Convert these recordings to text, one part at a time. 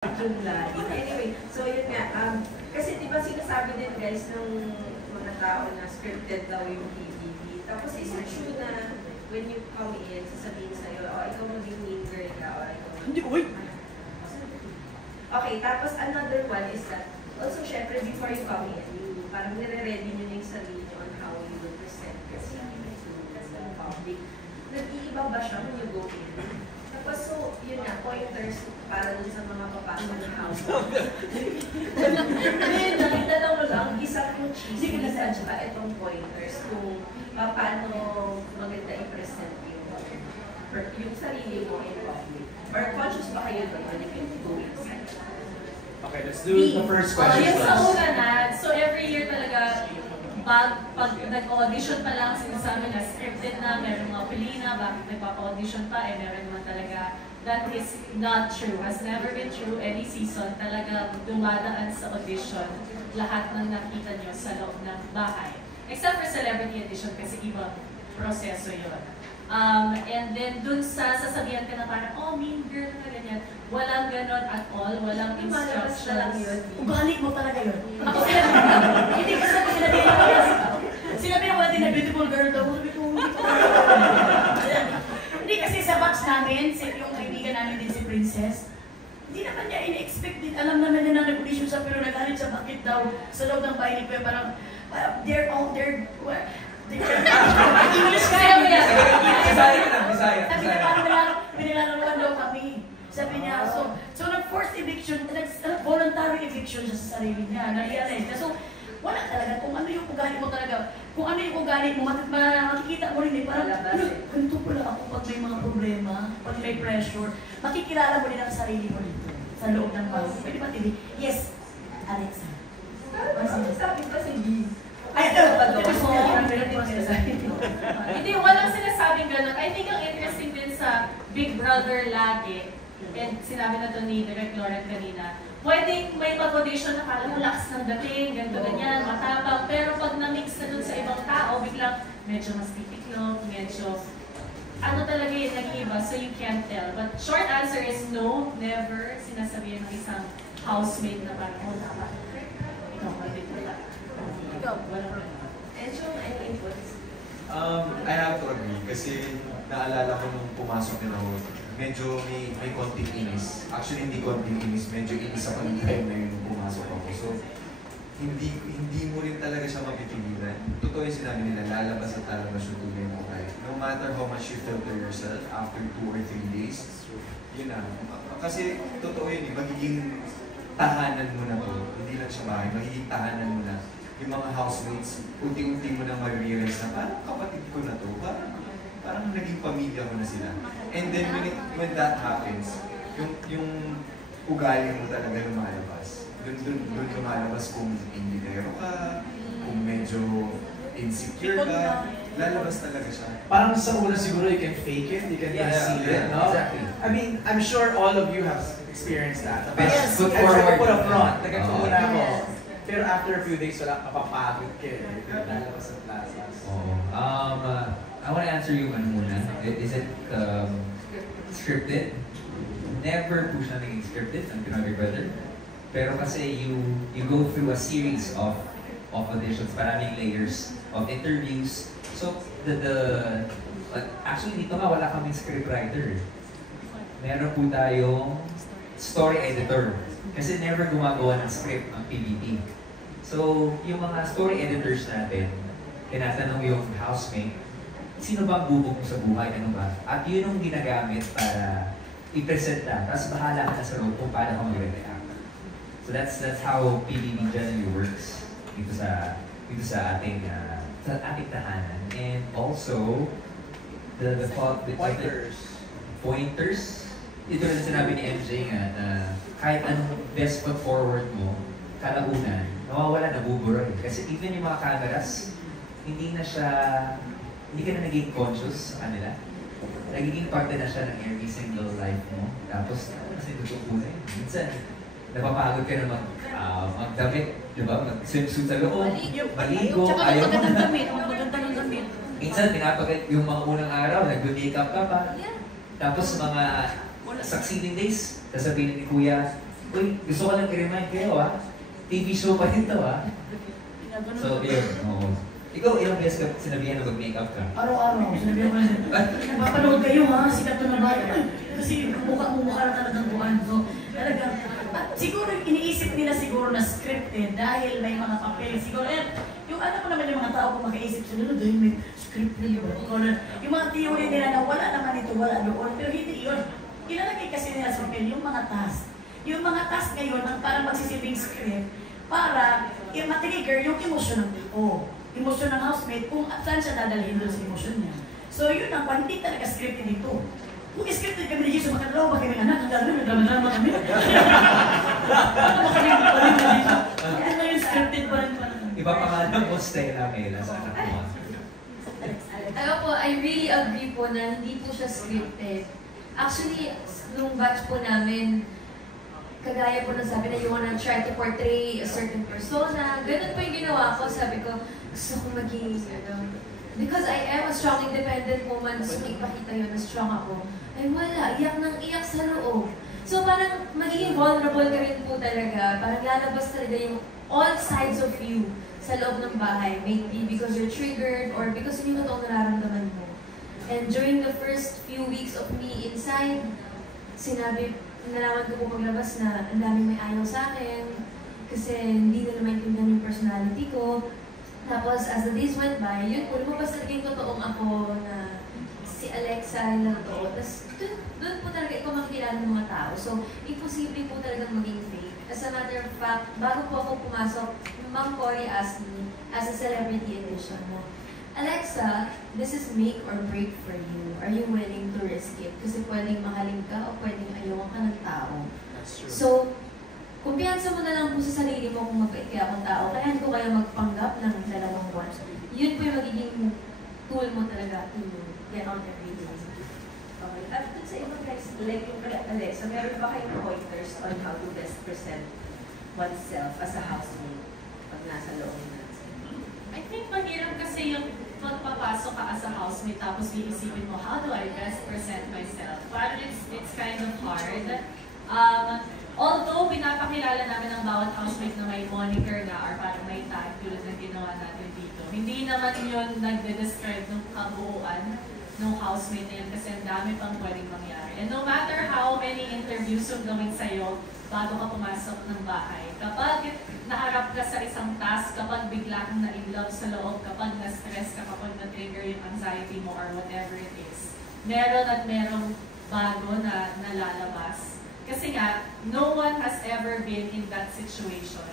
July. Anyway, so yun nga, kasi di ba sinasabi din guys ng mga tao na scripted daw yung PBB. Tapos is it true na when you come in, sasabihin sa'yo, oh, ikaw maging mean girl ka, or ikaw Hindi, uy! Okay, tapos another one is that, also syempre before you come in, you, parang nire-ready nyo na yung sarili nyo on how you will present kasi to the public. Nag-iiba ba siya when you go in? Tapos so, yun nga, pointers para dun sa mga papasok na house. Ngayon, nakita mo lang, isang yung cheesy, isa tsaka itong pointers kung paano maganda i-present yung sarili mo in public. Or conscious ba kayo doon when you go inside? Okay, let's do the first question. Yes, sa una na. So every year talaga, pag nag-audition pa lang, sinasabi na scripted na, meron mga pelina, bakit nagpapa-audition pa, meron naman talaga. That is not true. Has never been true. Any season talaga dumadaan sa audition lahat ng nakita nyo sa loob ng bahay. Except for celebrity edition kasi ibang proseso yun. And then dun sa sasabihan ka na parang, oh, mean girl na ganyan. Walang ganon at all. Walang instructions. Ugali mo talaga yun. Ako Hindi kasi sinabi na wala din na beautiful girl daw. Hindi kasi sa batch namin, yung kaibigan namin din si Princess, hindi naman niya in-expect din. Alam naman niya na nag-audition siya pero nagalit siya bakit daw sa loob ng bahay ni Kuya parang they're English kaya mo yan. Bisaya. Sabi niya parang pinilalaruan daw kami. Sabi niya, so nag-forced eviction, voluntary eviction siya sa sarili niya, na-realize niya. So, wala talaga kung ano yung ugali mo talaga. Kung ano yung ugali mo, makikita mo rin parang, ganito pala ako pag may mga problema, pag may pressure. Makikilala mo din ang sarili mo dito, sa loob ng bahay. Pwede ba, TV? Yes, Alexa. Ano sabi pa si Giz? Ay, ito pa doon. Hindi, walang sinasabing gano'n. I think ang interesting din sa Big Brother lagi, and sinabi na to ni Direk Lauren kanina, pwedeng may pag-audition na kala mo lakas ng dating, ganito, ganyan, matapang, pero pag na-mix na dun sa ibang tao, biglang medyo mas tipiklog, medyo ano talaga yung nag-iiba, so you can't tell. But short answer is no, never sinasabihin ng isang housemate na parang, oh, dapat, ikaw, pwede ko lang. Ikaw, wala rin. And so, any inputs? I have to agree kasi naalala ko nung pumasok na ako, medyo may konting inis. Actually, hindi konting inis, medyo inis ako ng time na yun pumasok ako. So, hindi mo rin talaga siya mapipigilan. Totoo yung sinabi nila, lalabas at lalabas yung tuloy mo kahit. No matter how much you filter yourself after 2 or 3 days, yun na. Kasi totoo yun, magiging tahanan mo na to. Hindi lang siya bahay, magiging tahanan mo na. Yung mga housemates, unti-unti mo na ma-realize na parang kapatid ko na to, parang naging pamilya ko na sila. And then when that happens, yung ugali mo talaga lumalabas. Doon lumalabas kung indinero ka, kung medyo insecure ka, lalabas talaga siya. Parang sa una siguro you can fake it, you can conceal it, no? Exactly. I mean, I'm sure all of you have experienced that. Yes, Put a front, nagkita muna ako. Pero after a few days, wala kapapagod ka eh. Lalabas at lasas. I want to answer you one muna. Is it scripted? Never po siya naging scripted ang Pinoy Big Brother. Pero kasi you go through a series of auditions, maraming layers of interviews. So actually dito nga wala kaming scriptwriter. Meron po tayong story editor. Kasi never gumagawa ng script ang PBB. So, yung mga story editors natin, tinatanong yung housemate, sino ba ang bubog mo sa buhay, ano ba? At yun yung ginagamit para i-present na, tapos bahala ka na sa loob kung paano ka mag-react. So that's how PBB generally works dito sa ating tahanan. And also, the pointers. Ito rin sinabi ni MJ nga na kahit anong best foot forward mo, kalaunan, nawawala, nabubura eh. Kasi even yung mga cameras, hindi ka na naging conscious sa kanila. Nagiging parte na siya ng every single life mo. Tapos, kasi totoo na yun. Minsan, napapagod ka na magdamit, di ba? Mag-swimsuit sa loob, maligo, ayaw mo na. Magandang damit. Minsan, pinapagod yung mga unang araw, nag-makeup ka pa. Tapos mga succeeding days, sasabihin ni Kuya, uy, gusto ko lang i-remind kayo TV show pa rin to So, yun. Oo. Ikaw, ilang beses ka sinabihan na mag-makeup ka? Araw-araw, sinabihan ko na, napapanood kayo sikat to na ba? Kasi mukha lang talagang buwan. So, talaga, siguro iniisip nila siguro na scripted dahil may mga papel. Siguro, yung alam mo naman yung mga tao kung makaisip sila, dahil may scripted ba? Yung mga theory nila na wala naman ito, wala doon. Pero hindi yun. Ilalagay kasi nila sa papel yung mga task. Yung mga task ngayon ang parang magsisilbing script para ma-trigger yung emosyon ng tao. Emosyon ng housemate kung saan siya dadalhin doon sa emosyon niya. So yun ang hindi talaga scripted dito. Kung scripted kami ni Jesus, makadalawa ba kami anak? Ang dami, drama kami. Ano ba kami dito? Ano na yung scripted pa rin pala? Iba pangalan mo, Stella Mela sa anak mo. Alam po, I really agree po na hindi po siya scripted. Actually, nung batch po namin, kagaya po na sabi na you wanna try to portray a certain persona, ganun po yung ginawa ko. Sabi ko, gusto ko maging, because I am a strong independent woman, gusto ko ipakita yun na strong ako. Ay wala, iyak nang iyak sa loob. So parang magiging vulnerable ka rin po talaga. Parang lalabas talaga yung all sides of you sa loob ng bahay. Maybe because you're triggered or because hindi mo toong nararamdaman mo. And during the first few weeks of me inside, nalaman ko po paglabas na ang daming may ayaw sa akin kasi hindi nila maintindihan yung personality ko. Tapos, as the days went by, yun po, lumabas talaga yung totoong ako na si Alexa lang to. Tapos, doon po talaga ikaw makikilala ng mga tao. So, imposible po talagang maging fake. As a matter of fact, bago po ako pumasok, Ma'am Cory asked me, as a celebrity edition, na, Alexa, this is make or break for you. Are you willing to risk it? Kasi pwedeng mahalin ka o pwedeng ayawan ka ng tao. So, kumpiyansa mo na lang po sa sarili mo kung mabait kaya akong tao. Kaya hindi ko kaya magpanggap ng 2 buwan. Yun po yung magiging tool mo talaga to get out every day. Okay. At dun sa ibang guys, like yung kay Alexa, meron ba kayong pointers on how to best present oneself as a housemate pag nasa loob natin? I think mahirap kasi yung magpapasok ka as a housemate tapos iisipin mo, how do I best present myself? Parang it's kind of hard. Although pinapakilala namin ang bawat housemate na may moniker na or parang may tag tulad ng ginawa natin dito, hindi naman yun nagde-describe ng kabuuan ng housemate na yun kasi ang dami pang pwedeng mangyari. And no matter how many interviews yung gawin sa'yo bago ka pumasok ng bahay, kapag naharap ka sa isang task, kapag bigla kang na-in-love sa loob, kapag na-stress ka, kapag na-trigger yung anxiety mo or whatever it is, meron at merong bago na nalalabas. Kasi nga, no one has ever been in that situation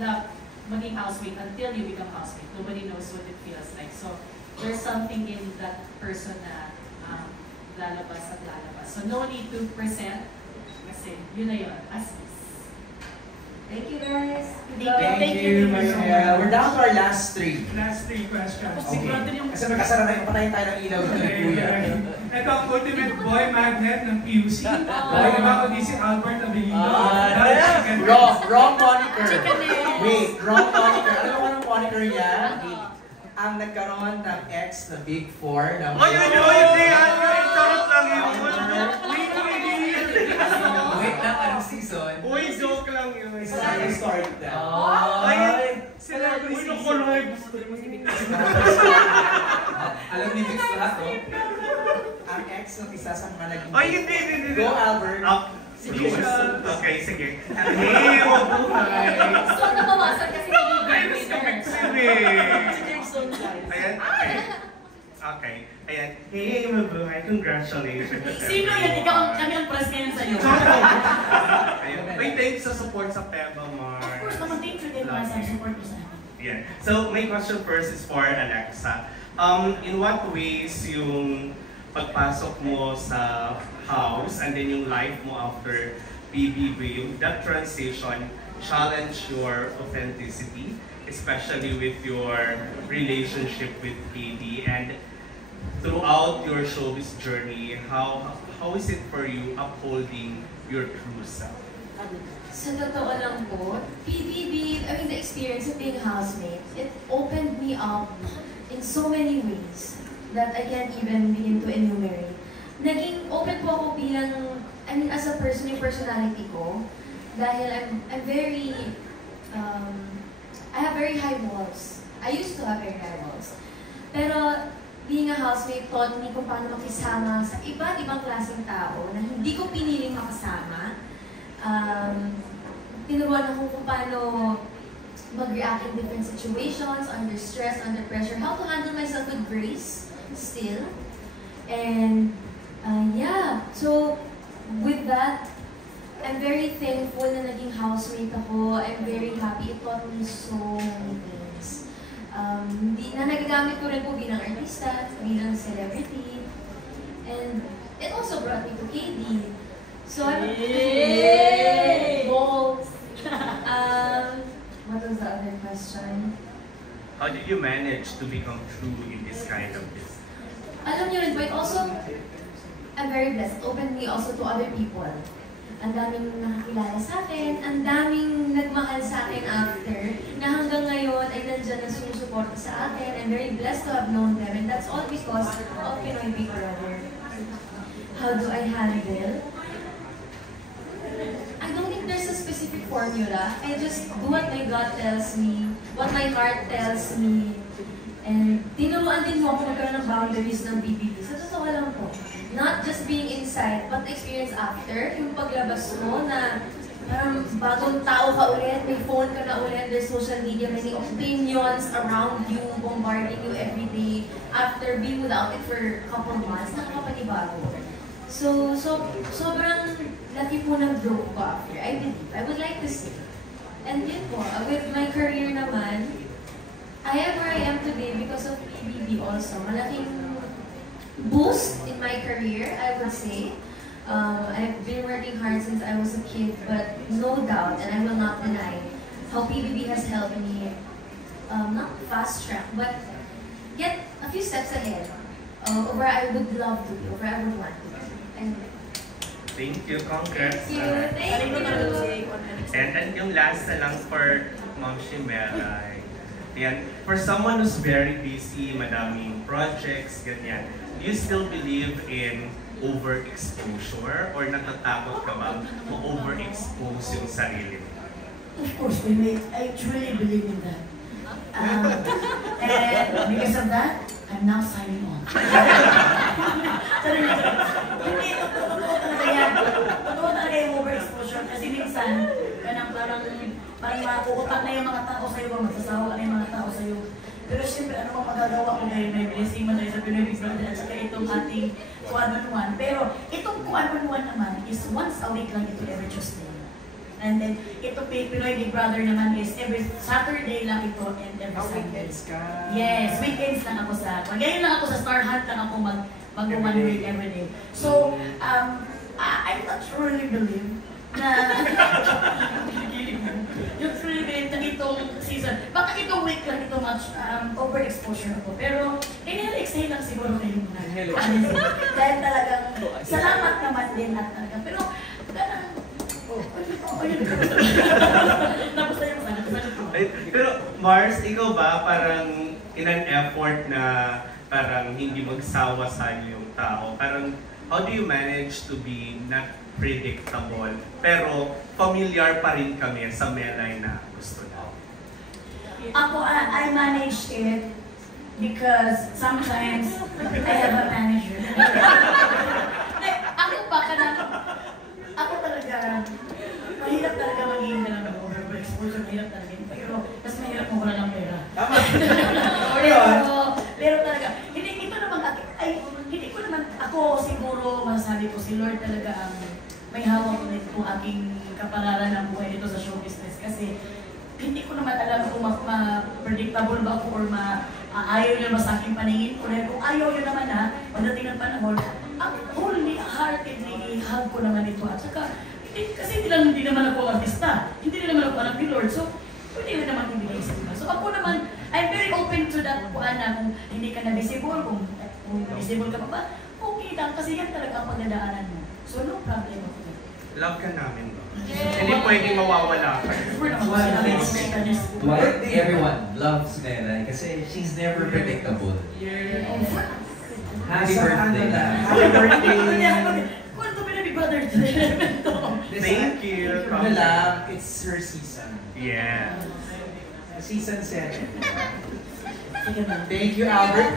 na maging housemate until you become housemate. Nobody knows what it feels like. So, there's something in that person na lalabas at lalabas. So, no need to present kasi yun na yun, as is. Thank you guys. Thank you, Maria. We're down to our last 3. Last 3 questions. Okay. Kasi magkasara tayo, patayin tayo ng ilaw ng kuya. Ito ang ultimate boy magnet ng PUC. Dahil iba ko di si Albert Abilino. Wrong moniker. Wait, wrong moniker. Alam mo anong moniker niya? Ang nagkaroon ng ex na Big 4. Oy, hindi! Charot lang yun! Wait lang, anong season? Uy, joke lang yun. Isa lang yung story to tell. Ay, celebrity season. Uy, nakuloy. Alam ni Vix lahat, oh. Ang ex ng isa sa mga naging... Ay, hindi. Go, Albert. Sige. Okay, sige. Hey, mabuhay. So, nabawasan kasi Ay, mas kamiksin eh. Ayan, okay. Okay. Ayan. Hey, mabuhay. Congratulations. Sino yan? Ikaw kami ang press ngayon sa'yo. Ayun. May thanks sa support sa Peba Mar. Of course, naman thank you din para sa support mo sa akin. Yeah. So, my question first is for Alexa. In what ways yung pagpasok mo sa house and then yung life mo after BBB, yung that transition challenge your authenticity, especially with your relationship with KD, and throughout your showbiz journey, how is it for you upholding your true self? Sa totoo lang po, PBB, I mean the experience of being a housemate, it opened me up in so many ways that I can't even begin to enumerate. Naging open po ako bilang, I I mean, as a person, yung personality ko, dahil I'm very, I have very high walls. I used to have very high walls. Pero, being a housemate taught me kung paano makisama sa iba't ibang klaseng tao na hindi ko piniling makasama. Tinuruan ako kung paano mag-react in different situations, under stress, under pressure, how to handle myself with grace still. And yeah, so with that, I'm very thankful na naging housemate ako. I'm very happy. It taught me so many things. Na nagagamit ko rin po bilang artista, bilang celebrity. And it also brought me to KD. So I'm balls. What was the other question? How did you manage to become true in this kind of business? Alam niyo rin po, it also, I'm very blessed. It opened me also to other people. Ang daming nakakilala sa akin, ang daming nagmahal sa akin after, na hanggang ngayon ay nandiyan na sumusuporta sa akin. I'm very blessed to have known them, and that's all because of Pinoy Big Brother. How do I handle? I don't think there's a specific formula. I just do what my gut tells me, what my heart tells me. And tinuruan din mo ako magkaroon ng boundaries ng BBB. Sa totoo lang po. Not just being inside, but the experience after. Yung paglabas mo na parang bagong tao ka ulit, may phone ka na ulit, there's social media, many opinions around you, bombarding you every day. After being without it for a couple months, nakakapanibago. So sobrang laki po ng growth ko after. I believe. I would like to say. And yun po, with my career naman, I am where I am today because of PBB also. Malaking boost in my career, I would say. I've been working hard since I was a kid, but no doubt, and I will not deny, how PBB has helped me, not fast track, but get a few steps ahead of where I would love to be, or where I would want to be. And Thank you, congrats. thank you. Thank you. And then yung last na lang for Ma'am Shimera. Yan. For someone who's very busy, madaming projects, ganyan, do you still believe in overexposure or natatakot ka ba ma-overexpose yung sarili mo? Of course, I truly believe in that. And because of that, I'm now signing on. Hindi, totoo talaga yan. Totoo talaga yung overexposure. Kasi minsan, parang mauutak na yung mga tao sa'yo, magsasawa na yung mga tao sa'yo. Pero siyempre, ano bang magagawa ko dahil may blessing man tayo sa Pinoy Big Brother at saka itong ating kuan-kuan. Pero itong kuan-kuan naman is once a week lang ito every Tuesday. And then, itong Pinoy Big Brother naman is every Saturday lang ito and every Sunday. Weekends ka. Yes, weekends lang ako sa... Ngayon lang ako sa Star Hunt lang ako mag-one week every day. So, I not really believe na yung really believe na itong season, baka itong week lang ito much overexposure ako. Pero, inhale-exhale lang siguro kayo muna. Dahil talagang, salamat naman din at talagang, pero, tapos na yung sana. Pero Mars, ikaw ba parang in an effort na parang hindi magsawa sa yung tao? Parang how do you manage to be not predictable pero familiar pa rin kami sa Melay na gusto na? Ako, I manage it because sometimes I have a manager. Ako talaga, mahirap talaga maging overexposure, mahirap talaga. Pero, mas mahirap mo wala ng pera. Tama. Pero talaga, hindi ko naman, ako siguro, masasabi ko, si Lord talaga ang may hawak nito aking kapalaran ng buhay dito sa show business. Kasi, hindi ko naman alam kung ma-predictable ba ako or ayaw niya ba sa aking paningin. Kung ayaw niya naman pagdating ng panahon, ang wholeheartedly hug ko naman ito. At saka, kasi hindi naman ako artista, hindi naman ako anak ni Lord. So, pwede na naman ibigay sa iba. So ako naman, I'm very open to that kung hindi ka na visible, kung visible ka pa ba, okay lang, kasi yan talaga ang pagdadaanan mo. So no problem ako. Love ka namin ba? Hindi pwedeng mawawala ka. Why everyone loves Melay kasi she's never predictable. Happy birthday. Happy birthday. Kung ito pinabig brother to the elemento. Thank you. Ano lang, it's her season. Yeah. Season 7. Sige na. Thank you, Albert.